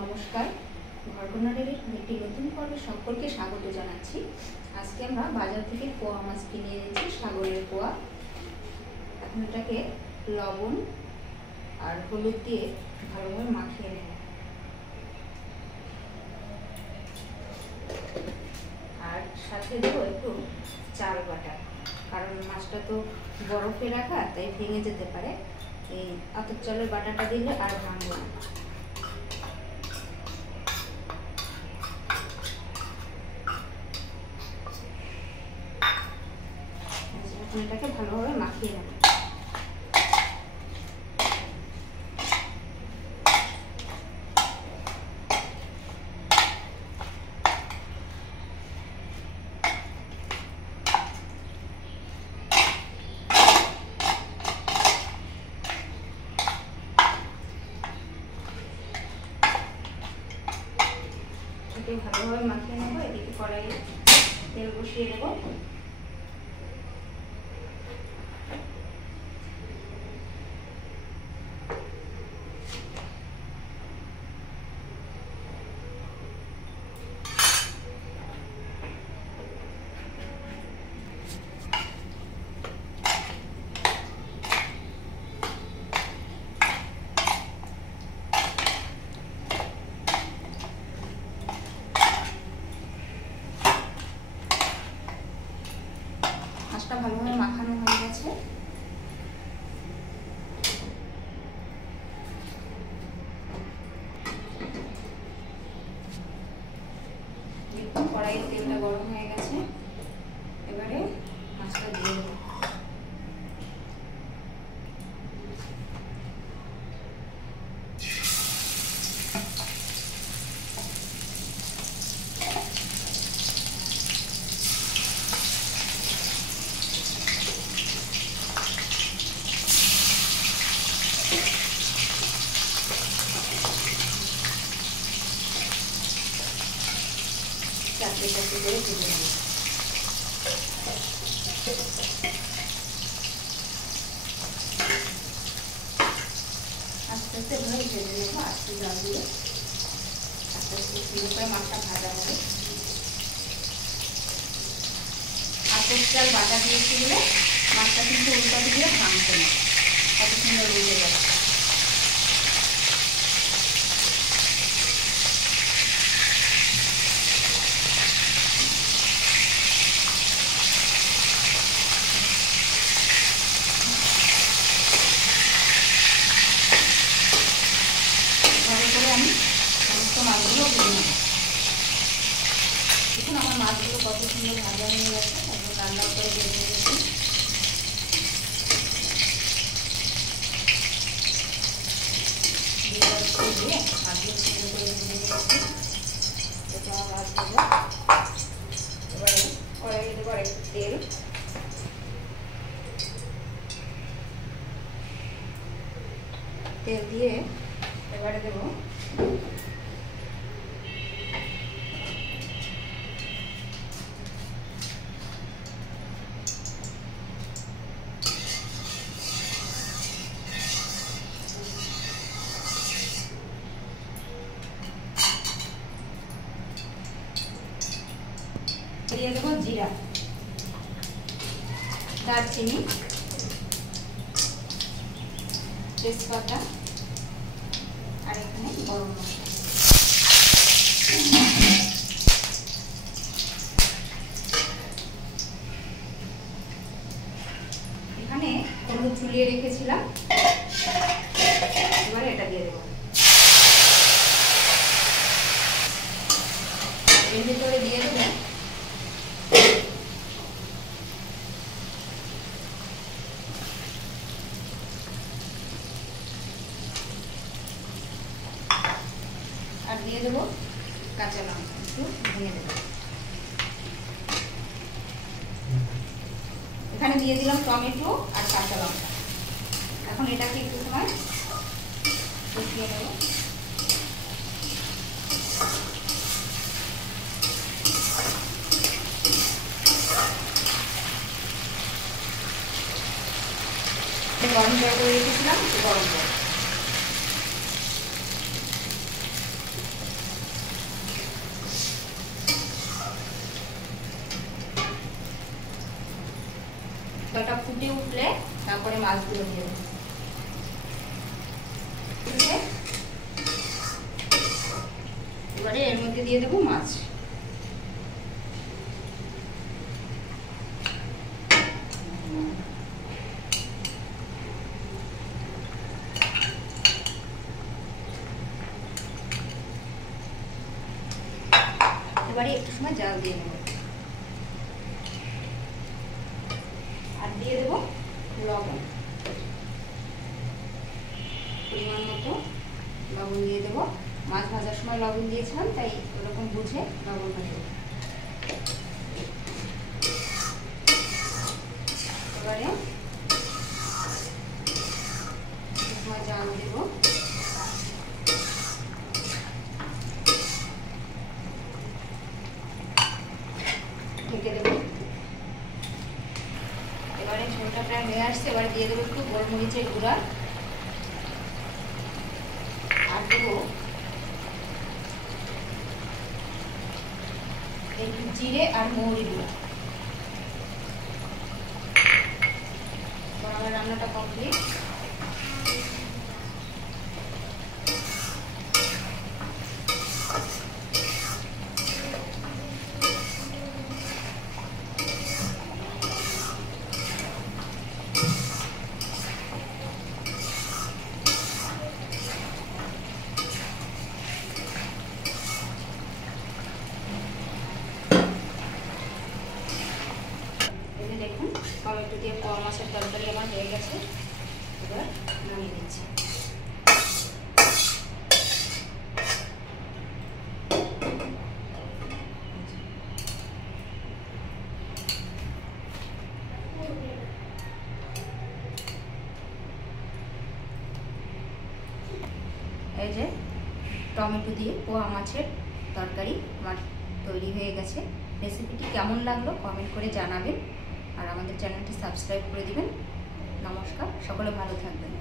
নমস্কার, ঘরকন্যাদের একটি নতুন পর্বে সকলকে স্বাগত জানাচ্ছি। আজকে আমরা বাজার থেকে পোয়া মাছ কিনে এনেছি, সাগরের পোয়া। এখন এটাকে লবণ আর হলুদ দিয়ে ভালোভাবে মাখিয়ে নেব। আর সাথে দেবো একটু চাল বাটা, কারণ মাছটা তো বরফে রাখা, তাই ভেঙে যেতে পারে। এই আতপ চালের বাটাটা দিলে আর ভাঙবে না। এটাকে ভালোভাবে মাখিয়ে নেব। ভালোভাবে মাখিয়ে নেব। এদিকে কড়াইয়ে তেল বসিয়ে দেব। মাছটা ভালোভাবে মাখানো হয়ে গেছে। দেখুন কড়াইয়ের তেলটা গরম হয়ে গেছে। এবারে মাছটা দিয়ে দেবো। চারটে চারটে করে তুলে নেব। আস্তে আস্তে ধরে ভেজে নেবো, আস্তে জল দিয়ে আস্তে আস্তে সুন্দর করে মাছটা ভাজা হবে। আতপ চাল বাটা দিয়েছি বলে মাছটা কিন্তু উল্টা দিয়ে ভাঙছে না, কত সুন্দর উল্টে যাবে। আমি সমস্ত মাছগুলো ভেজে নেব। দেখুন আমার মাছগুলো কত সুন্দর ভাজা হয়ে গেছে, একদম রান্না করে ভেজে নিয়েছি। দিয়ে মাছগুলো সুন্দর করে ভেজে নিয়েছি। এটা আমার মাছ ভাজা। এবারে কড়াইয়ে দেবো একটু তেল। তেল দিয়ে এবারে দেবো দিয়ে দেবো জিরা, দারচিনি, তেজপাতা আর এখানে গরম মশলা। এখানে হলুদ ঝুলিয়ে রেখেছিলাম, এবারে এটা দিয়ে দেবো। এর ভিতরে দিয়ে দেবো আর দিয়ে দেবো কাঁচা লঙ্কা, একটু ভেঙে দেবো। এখানে দিয়ে দিলাম টমেটো আর কাঁচা লঙ্কা। এখন এটাকে একটু সময় কষিয়ে নেব। গরম জল করে রেখেছিলাম, গরম জল ফুটে উঠলে তারপরে মাছগুলো দিয়ে দেবো। এবারে এর মধ্যে দিয়ে দেবো মাছ। এবারে একটু সময় জাল দিয়ে নেব আর দিয়ে দেবো লবণ, পরিমাণ মতো লবণ দিয়ে দেবো। মাছ ভাজার সময় লবণ দিয়েছিলাম, তাই ওরকম বুঝে লবণটা দেবো। এবারে একটু সময় জাল দেবো। ঢেকে দেবো। এবারে ঝোলটা প্রায় হয়ে আসছে। এবারে দিয়ে দেবো একটু গোলমরিচের গুঁড়া আর দেবো একটু জিরে আর মৌরি গুঁড়া। আমার রান্নাটা কমপ্লিট। দেখুন টমেটো দিয়ে পোয়া মাছের তরকারি আমার হয়ে গেছে। এবার নামিয়ে দিচ্ছি। এই যে টমেটো দিয়ে পোয়া মাছের তরকারি আমার তৈরি হয়ে গেছে। রেসিপিটি কেমন লাগলো কমেন্ট করে জানাবেন আর আমাদের চ্যানেলটি সাবস্ক্রাইব করে দিবেন। নমস্কার, সকলে ভালো থাকবেন।